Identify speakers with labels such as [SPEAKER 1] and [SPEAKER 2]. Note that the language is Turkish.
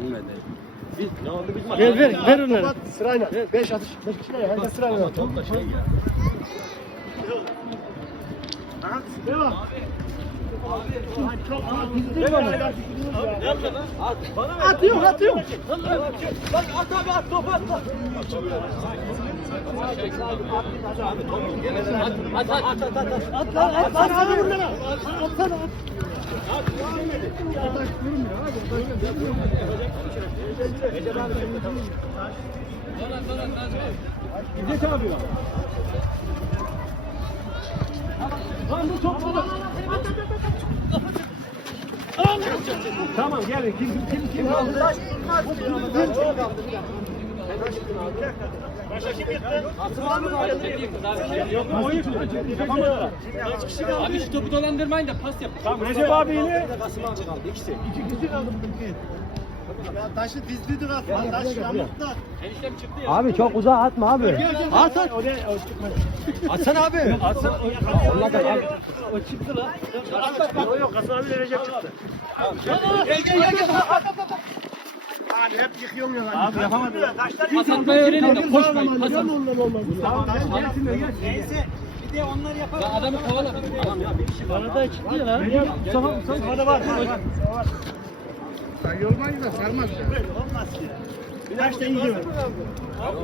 [SPEAKER 1] Bilmedi.
[SPEAKER 2] Ne oldu biz maç?
[SPEAKER 3] Ver onları.
[SPEAKER 4] Sırayla. 5 atış. 5 kişiyle herkes sırayla.
[SPEAKER 1] Çok da şey ya.
[SPEAKER 4] Devam. Atıyor.
[SPEAKER 2] At abi at topu at.
[SPEAKER 4] At hadi bunlara. Atsana. Geç abi. Lan bu çok fazla. Tamam gelin. Kim kaldı? Başka kim gitti? Yok oyun yapamadılar. Kaç kişi kaldı?
[SPEAKER 1] Abi şu topu dolandırmayın da pas yap.
[SPEAKER 4] Tamam Recep abiyle
[SPEAKER 2] Kasım abi kaldı ikisi.
[SPEAKER 4] iki kişi kaldı. Ya taşı dizlidir atma. Taş yamuk da.
[SPEAKER 1] Eniştem çıktı ya.
[SPEAKER 3] Abi çok uzağa atma abi.
[SPEAKER 4] At. O ne? O çıkmadı.
[SPEAKER 3] Atsana abi.
[SPEAKER 4] Atsan
[SPEAKER 3] Allah da abi.
[SPEAKER 4] o çıktı lan. O yok. Kasım abiyle Recep çıktı. Gel. Abi hep yıkıyorum ya. Abi yapamadım.
[SPEAKER 1] Pas atmayı öğrenin de koşmayın. Pas at.
[SPEAKER 4] Tamam gelsin. Neyse. Bir de onları yapalım.
[SPEAKER 1] Ya adamı kovaladım. Tamam ya bir kişi var.
[SPEAKER 3] Arada çıktı ya lan.
[SPEAKER 4] Mustafa var. Sen yormayın da sarmaz. Olmaz ki. Bir taş da iyi gibi.